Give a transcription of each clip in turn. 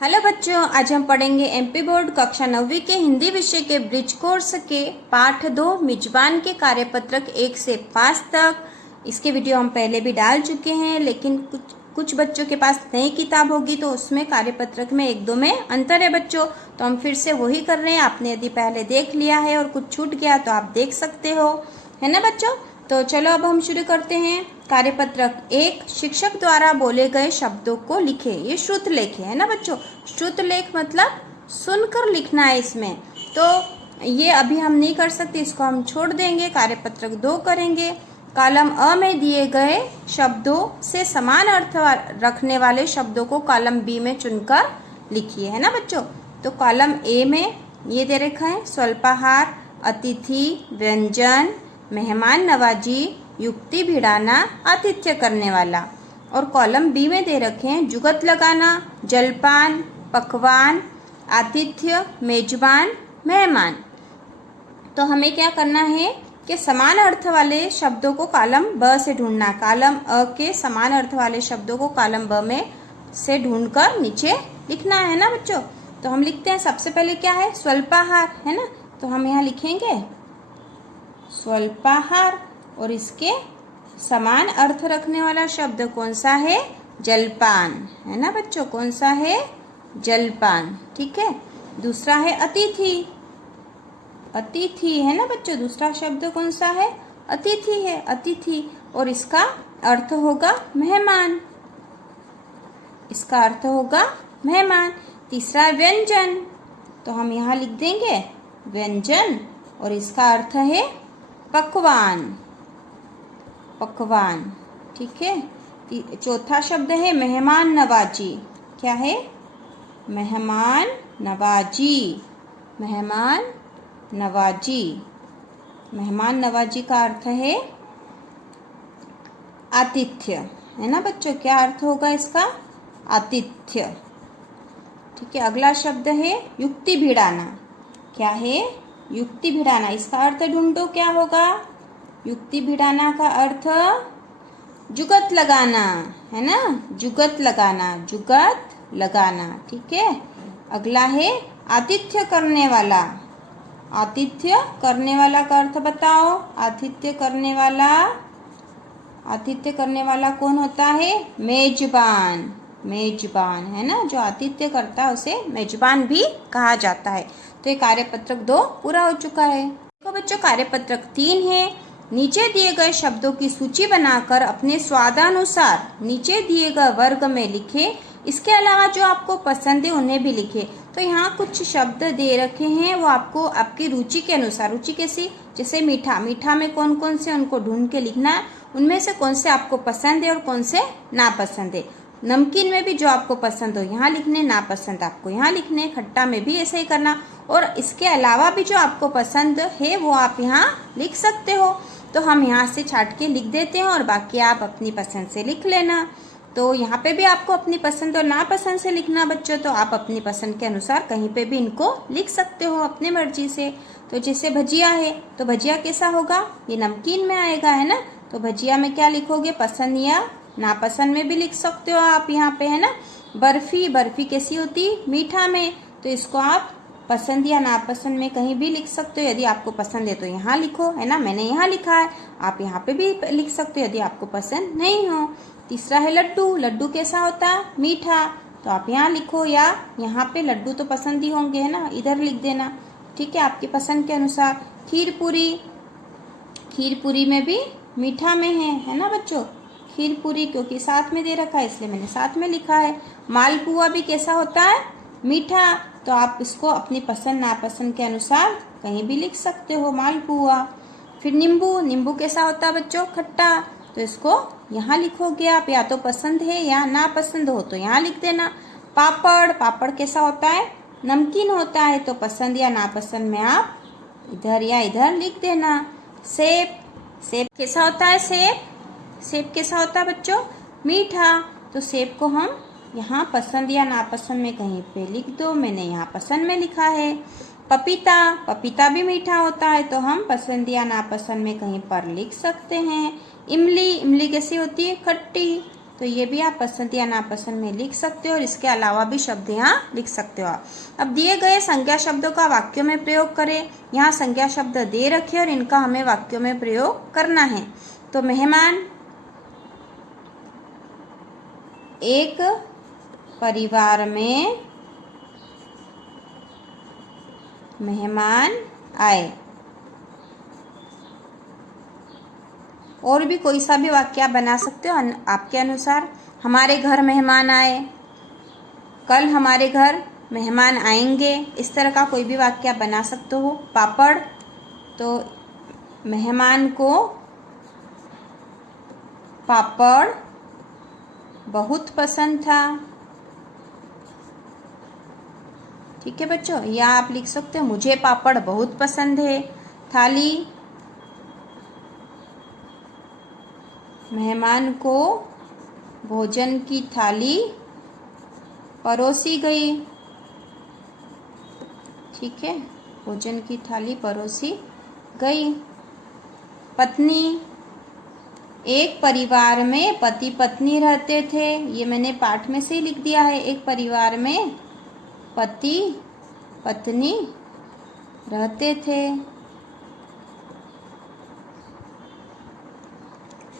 Hello बच्चों, आज हम पढ़ेंगे एमपी बोर्ड कक्षा 9वीं के हिंदी विषय के ब्रिज कोर्स के पाठ 2 मिजबान के कार्यपत्रक 1 से 5 तक। इसके वीडियो हम पहले भी डाल चुके हैं, लेकिन कुछ बच्चों के पास नई किताब होगी तो उसमें कार्यपत्रक में 1-2 में अंतर है बच्चों, तो हम फिर से वही कर रहे हैं। आपने यदि पहले देख लिया है और कुछ छूट गया तो आप देख सकते हो, है ना बच्चों। तो चलो अब हम शुरू करते हैं। कार्यपत्रक 1, शिक्षक द्वारा बोले गए शब्दों को लिखे। ये श्रुत लेख है ना बच्चों। श्रुत लेख मतलब सुनकर लिखना है इसमें, तो ये अभी हम नहीं कर सकते, इसको हम छोड़ देंगे। कार्यपत्रक 2 करेंगे। कॉलम अ में दिए गए शब्दों से समान अर्थ रखने वाले शब्दों को कॉलम बी में चुनकर लिखिए, है ना बच्चों। तो कॉलम ए में ये दे रखा है स्वल्पाहार, अतिथि, व्यंजन, मेहमान नवाजी, युक्ति भिड़ाना, आतिथ्य करने वाला। और कॉलम बी में दे रखे हैं जुगत लगाना, जलपान, पकवान, आतिथ्य, मेजबान, मेहमान। तो हमें क्या करना है कि समान अर्थ वाले शब्दों को कॉलम ब से ढूंढना। कॉलम अ के समान अर्थ वाले शब्दों को कॉलम ब में से ढूंढकर नीचे लिखना है ना बच्चों। तो हम लिखते हैं, सबसे पहले क्या है स्वल्पाहार, है ना। तो हम यहाँ लिखेंगे स्वल्पाहार, और इसके समान अर्थ रखने वाला शब्द कौन सा है? जलपान, है ना बच्चों। कौन सा है? जलपान, ठीक है। दूसरा है अतिथि, अतिथि है ना बच्चों। दूसरा शब्द कौन सा है? अतिथि है, अतिथि, और इसका अर्थ होगा मेहमान, इसका अर्थ होगा मेहमान। तीसरा व्यंजन, तो हम यहाँ लिख देंगे व्यंजन, और इसका अर्थ है पकवान, पकवान, ठीक है। चौथा शब्द है मेहमान नवाजी। क्या है? मेहमान नवाजी, मेहमान नवाजी। मेहमान नवाजी का अर्थ है आतिथ्य, है ना बच्चों। क्या अर्थ होगा इसका? आतिथ्य, ठीक है। अगला शब्द है युक्ति भिड़ाना। क्या है? युक्ति भिड़ाना। इसका अर्थ ढूंढो, क्या होगा? युक्ति भिड़ाना का अर्थ जुगत लगाना, है ना। जुगत लगाना, जुगत लगाना, ठीक है। अगला है आतिथ्य करने वाला। आतिथ्य करने वाला का अर्थ बताओ। आतिथ्य करने वाला, आतिथ्य करने वाला कौन होता है? मेजबान, मेजबान, है ना। जो आतिथ्य करता है उसे मेजबान भी कहा जाता है। तो ये कार्यपत्रक 2 पूरा हो चुका है। देखो बच्चों, कार्यपत्रक 3 है। नीचे दिए गए शब्दों की सूची बनाकर अपने स्वादानुसार नीचे दिए गए वर्ग में लिखे। इसके अलावा जो आपको पसंद है उन्हें भी लिखे। तो यहाँ कुछ शब्द दे रखे हैं, वो आपको आपकी रुचि के अनुसार। रुचि कैसी? जैसे मीठा, मीठा में कौन कौन से उनको ढूंढ के लिखना है, उनमें से कौन से आपको पसंद है और कौन से नापसंद है। नमकीन में भी जो आपको पसंद हो यहाँ लिखने, नापसंद आपको यहाँ लिखने। खट्टा में भी ऐसे ही करना, और इसके अलावा भी जो आपको पसंद है वो आप यहाँ लिख सकते हो। तो हम यहाँ से छाट के लिख देते हैं, और बाकी आप अपनी पसंद से लिख लेना। तो यहाँ पे भी आपको अपनी पसंद और नापसंद से लिखना बच्चों, तो आप अपनी पसंद के अनुसार कहीं पे भी इनको लिख सकते हो अपने मर्जी से। तो जैसे भजिया है, तो भजिया कैसा होगा? ये नमकीन में आएगा, है ना। तो भजिया में क्या लिखोगे? पसंद या नापसंद में भी लिख सकते हो आप यहाँ पे, है ना। बर्फी, बर्फी कैसी होती? मीठा में, तो इसको आप पसंद या नापसंद में कहीं भी लिख सकते हो। यदि आपको पसंद है तो यहाँ लिखो, है ना। मैंने यहाँ लिखा है, आप यहाँ पे भी लिख सकते हो यदि आपको पसंद नहीं हो। तीसरा है लड्डू। लड्डू कैसा होता है? मीठा, तो आप यहाँ लिखो, या यहाँ पे लड्डू तो पसंद ही होंगे, है ना, इधर लिख देना, ठीक है, आपकी पसंद के अनुसार। खीर पूरी, खीर पूरी में भी मीठा में है ना बच्चों। खीर पूरी क्योंकि साथ में दे रखा है इसलिए मैंने साथ में लिखा है। मालपुआ भी कैसा होता है? मीठा, तो आप इसको अपनी पसंद नापसंद के अनुसार कहीं भी लिख सकते हो, मालपुआ। फिर नींबू, नींबू कैसा होता है बच्चों? खट्टा, तो इसको यहाँ लिखोगे आप, या तो पसंद है या नापसंद हो तो यहाँ लिख देना। पापड़, पापड़ कैसा होता है? नमकीन होता है, तो पसंद या नापसंद में आप इधर या इधर लिख देना। सेब, सेब कैसा होता है? सेब, सेब कैसा होता है बच्चों? मीठा, तो सेब को हम यहाँ पसंद या नापसंद में कहीं पे लिख दो। मैंने यहाँ पसंद में लिखा है। पपीता, पपीता भी मीठा होता है, तो हम पसंद या नापसंद में कहीं पर लिख सकते हैं। इमली, इमली कैसी होती है? खट्टी, तो ये भी आप पसंद या नापसंद में लिख सकते हो और इसके अलावा भी शब्द यहाँ लिख सकते हो आप। अब दिए गए संज्ञा शब्दों का वाक्यों में प्रयोग करें। यहाँ संज्ञा शब्द दे रखे और इनका हमें वाक्यों में प्रयोग करना है। तो मेहमान, एक परिवार में मेहमान आए। और भी कोई सा भी वाक्य आप बना सकते हो आपके अनुसार। हमारे घर मेहमान आए, कल हमारे घर मेहमान आएंगे, इस तरह का कोई भी वाक्य आप बना सकते हो। पापड़, तो मेहमान को पापड़ बहुत पसंद था। ठीक है बच्चों, या आप लिख सकते हो मुझे पापड़ बहुत पसंद है। थाली, मेहमान को भोजन की थाली परोसी गई। ठीक है, भोजन की थाली परोसी गई। पत्नी, एक परिवार में पति पत्नी रहते थे। ये मैंने पाठ में से ही लिख दिया है। एक परिवार में पति पत्नी रहते थे।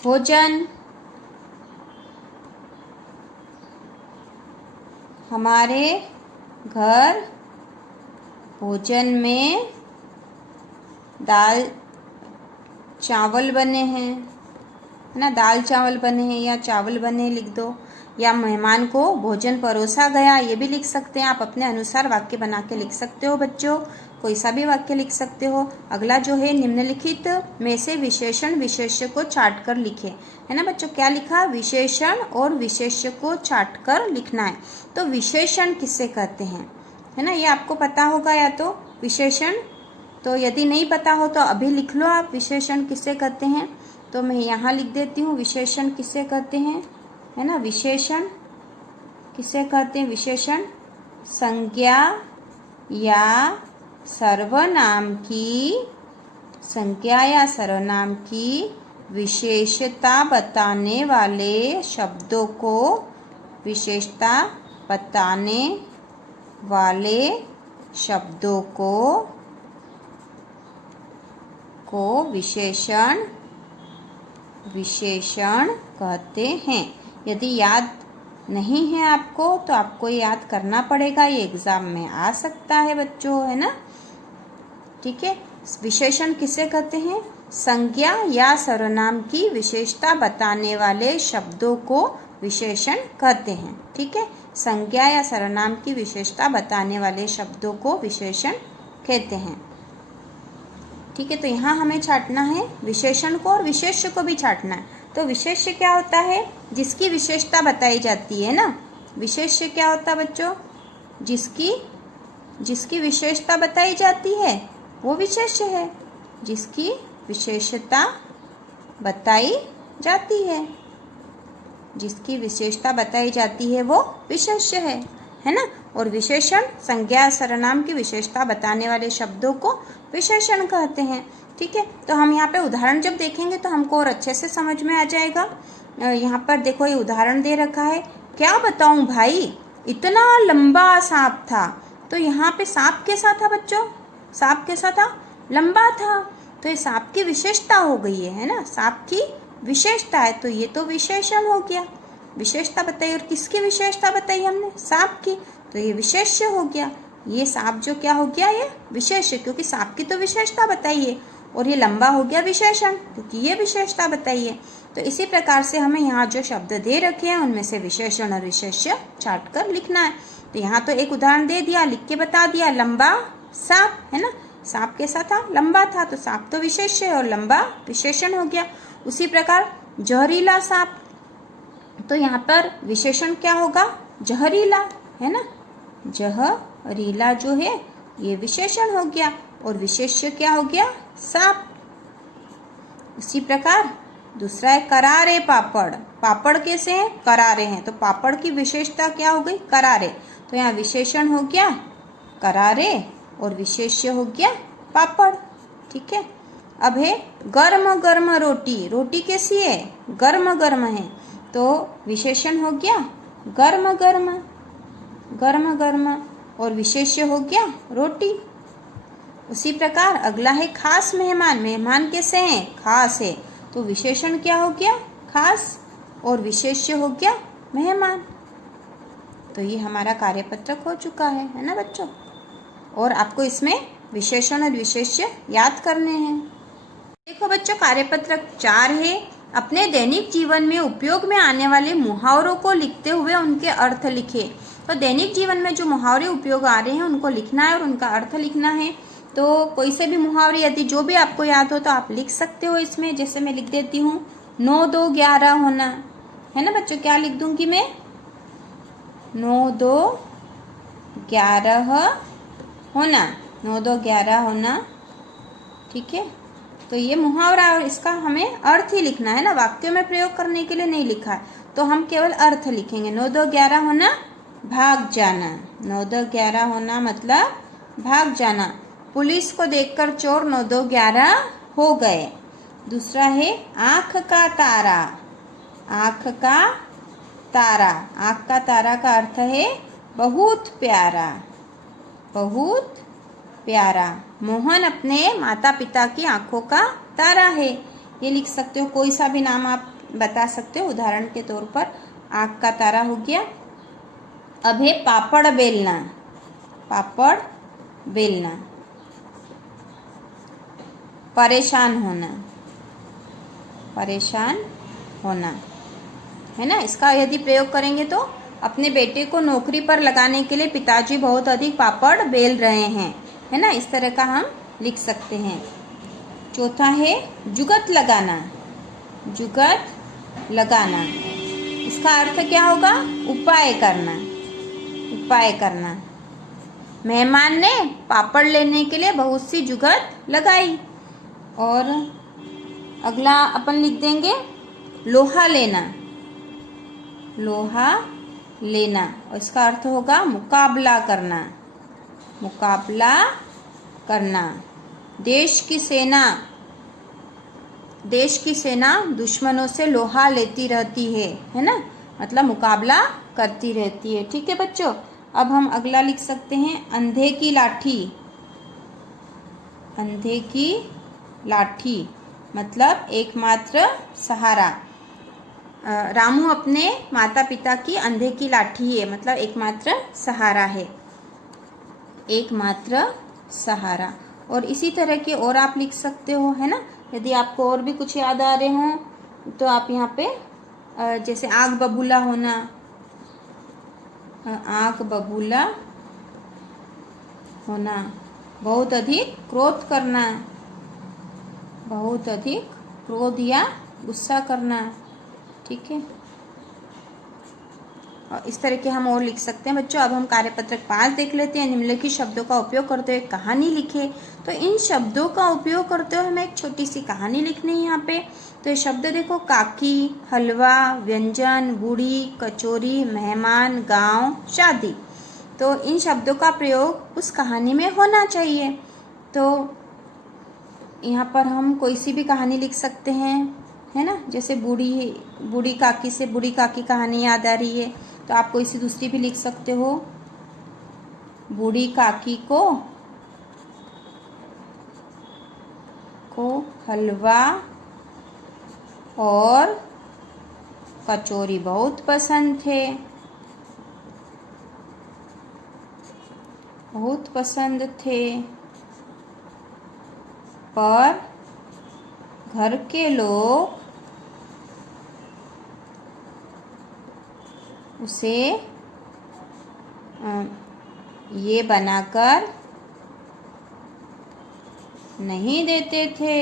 भोजन, हमारे घर भोजन में दाल चावल बने हैं, है ना, दाल चावल बने हैं या चावल बने लिख दो। या मेहमान को भोजन परोसा गया, ये भी लिख सकते हैं। आप अपने अनुसार वाक्य बना के लिख सकते हो बच्चों, कोई सा भी वाक्य लिख सकते हो। अगला जो है, निम्नलिखित में से विशेषण विशेष्य को छाट कर लिखे। है ना बच्चों, क्या लिखा? विशेषण और विशेष्य को छाट कर लिखना है। तो विशेषण किससे कहते हैं, है ना, ये आपको पता होगा या तो विशेषण। तो यदि नहीं पता हो तो अभी लिख लो आप, विशेषण किससे कहते हैं। तो मैं यहाँ लिख देती हूँ, विशेषण किससे कहते हैं, है ना। विशेषण किसे कहते हैं? विशेषण संज्ञा या सर्वनाम की, संज्ञा या सर्वनाम की विशेषता बताने वाले शब्दों को, विशेषता बताने वाले शब्दों को विशेषण कहते हैं। यदि याद नहीं है आपको तो आपको याद करना पड़ेगा, ये एग्जाम में आ सकता है बच्चों, है ना। ठीक है, विशेषण किसे कहते हैं? संज्ञा या सर्वनाम की विशेषता बताने वाले शब्दों को विशेषण कहते हैं। ठीक है, संज्ञा या सर्वनाम की विशेषता बताने वाले शब्दों को विशेषण कहते हैं। ठीक है, तो यहाँ हमें छाटना है विशेषण को और विशेष्य को भी छाटना है। तो विशेष्य क्या होता है? जिसकी विशेषता बताई जाती है ना। विशेष्य क्या होता है बच्चों? जिसकी विशेषता बताई जाती है वो विशेष्य है। जिसकी विशेषता बताई जाती है, जिसकी विशेषता बताई जाती है वो विशेष्य है ना। और विशेषण संज्ञा सर्वनाम की विशेषता बताने वाले शब्दों को विशेषण कहते हैं। ठीक है, तो हम यहाँ पे उदाहरण जब देखेंगे तो हमको और अच्छे से समझ में आ जाएगा। यहाँ पर देखो, ये उदाहरण दे रखा है। क्या बताऊँ भाई, इतना लंबा सांप था। तो यहाँ पे सांप कैसा था बच्चों? सांप कैसा था? लंबा था। तो ये सांप की विशेषता हो गई है ना, सांप की विशेषता है। तो ये तो विशेषण हो गया, विशेषता बताई। और किसकी विशेषता बताई हमने? सांप की। तो ये विशेष्य हो गया। ये सांप जो क्या हो गया? ये विशेष्य, क्योंकि सांप की तो विशेषता बताइए। और ये लंबा हो गया विशेषण, क्योंकि ये विशेषता बताइए। तो इसी प्रकार से हमें यहाँ जो शब्द दे रखे हैं उनमें से विशेषण और विशेष्य छाट कर लिखना है। तो यहाँ तो एक उदाहरण दे दिया, लिख के बता दिया, लंबा सांप, है ना। सांप कैसा था? लंबा था। तो सांप तो विशेष्य है और लंबा विशेषण हो गया। उसी प्रकार जहरीला सांप, तो यहाँ पर विशेषण क्या होगा? जहरीला, है ना। जहरीला जो है ये विशेषण हो गया और विशेष्य क्या हो गया? सांप। इसी प्रकार दूसरा है करारे पापड़। पापड़ कैसे हैं? करारे हैं। तो पापड़ की विशेषता क्या हो गई? करारे। तो यहाँ विशेषण हो गया करारे और विशेष्य हो गया पापड़। ठीक है, अब है गर्म गर्म रोटी। रोटी कैसी है? गर्म गर्म है। तो विशेषण हो गया गर्म गर्म, गर्म गर्म, और विशेष्य हो गया रोटी। उसी प्रकार अगला है खास मेहमान। मेहमान कैसे हैं? खास है, तो विशेषण क्या हो गया? खास, और विशेष्य हो गया मेहमान। तो ये हमारा कार्यपत्रक हो चुका है ना बच्चों। और आपको इसमें विशेषण और विशेष्य याद करने हैं। देखो बच्चों, कार्यपत्रक 4 है। अपने दैनिक जीवन में उपयोग में आने वाले मुहावरों को लिखते हुए उनके अर्थ लिखे। तो दैनिक जीवन में जो मुहावरे उपयोग आ रहे हैं उनको लिखना है और उनका अर्थ लिखना है। तो कोई से भी मुहावरे यदि जो भी आपको याद हो तो आप लिख सकते हो इसमें। जैसे मैं लिख देती हूँ 9 2 11 होना, है ना बच्चों। क्या लिख दूंगी मैं? 9 2 11 होना, 9 2 11 होना, ठीक है। तो ये मुहावरा और इसका हमें अर्थ ही लिखना है ना, वाक्यों में प्रयोग करने के लिए नहीं लिखा है, तो हम केवल अर्थ लिखेंगे। 9 2 11 होना, भाग जाना। 9 2 11 होना मतलब भाग जाना। पुलिस को देखकर चोर 9 2 11 हो गए। दूसरा है आँख का तारा। आँख का तारा, आँख का तारा का अर्थ है बहुत प्यारा, बहुत प्यारा। मोहन अपने माता पिता की आंखों का तारा है। ये लिख सकते हो, कोई सा भी नाम आप बता सकते हो। उदाहरण के तौर पर आँख का तारा हो गया। अब है पापड़ बेलना। पापड़ बेलना, परेशान होना, परेशान होना, है ना। इसका यदि प्रयोग करेंगे तो अपने बेटे को नौकरी पर लगाने के लिए पिताजी बहुत अधिक पापड़ बेल रहे हैं, है ना। इस तरह का हम लिख सकते हैं। चौथा है जुगत लगाना। जुगत लगाना, इसका अर्थ क्या होगा? उपाय करना, उपाय करना। मेहमान ने पापड़ लेने के लिए बहुत सी जुगत लगाई। और अगला अपन लिख देंगे लोहा लेना। लोहा लेना, और इसका अर्थ होगा मुकाबला करना, मुकाबला करना। देश की सेना, देश की सेना दुश्मनों से लोहा लेती रहती है ना, मतलब मुकाबला करती रहती है। ठीक है बच्चों, अब हम अगला लिख सकते हैं अंधे की लाठी। अंधे की लाठी मतलब एकमात्र सहारा। रामू अपने माता पिता की अंधे की लाठी है, मतलब एकमात्र सहारा है, एकमात्र सहारा। और इसी तरह के और आप लिख सकते हो, है ना। यदि आपको और भी कुछ याद आ रहे हों तो आप यहाँ पे जैसे आग बबूला होना, आग बबूला होना, बहुत अधिक क्रोध करना, बहुत अधिक क्रोध या गुस्सा करना, ठीक है। और इस तरह के हम और लिख सकते हैं बच्चों। अब हम कार्यपत्रक 5 देख लेते हैं। निम्नलिखित शब्दों का उपयोग करते हुए कहानी लिखे। तो इन शब्दों का उपयोग करते हुए हमें एक छोटी सी कहानी लिखनी है यहाँ पे। तो ये शब्द देखो, काकी, हलवा, व्यंजन, बूढ़ी, कचौरी, मेहमान, गांव, शादी। तो इन शब्दों का प्रयोग उस कहानी में होना चाहिए। तो यहाँ पर हम कोई सी भी कहानी लिख सकते हैं, है ना। जैसे बूढ़ी काकी से बूढ़ी काकी कहानी याद आ रही है, तो आप कोई सी दूसरी भी लिख सकते हो। बूढ़ी काकी को हलवा और कचौरी बहुत पसंद थे, बहुत पसंद थे, पर घर के लोग उसे ये बनाकर नहीं देते थे।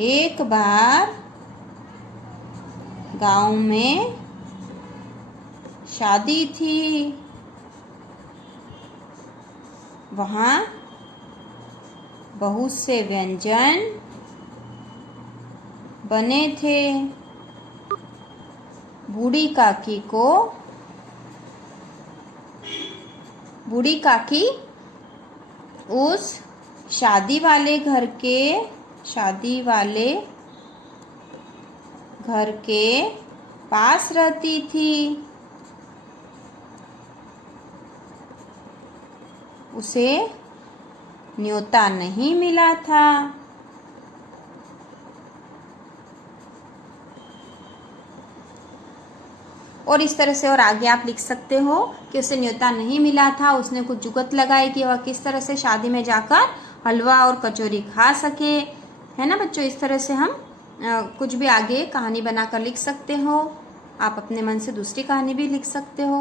एक बार गांव में शादी थी, वहाँ बहुत से व्यंजन बने थे। बूढ़ी काकी उस शादी वाले घर के पास रहती थी। उसे न्योता नहीं मिला था। और इस तरह से और आगे आप लिख सकते हो कि उसे न्योता नहीं मिला था, उसने कुछ जुगत लगाई कि वह किस तरह से शादी में जाकर हलवा और कचौरी खा सके, है ना बच्चों। इस तरह से हम कुछ भी आगे कहानी बनाकर लिख सकते हो। आप अपने मन से दूसरी कहानी भी लिख सकते हो।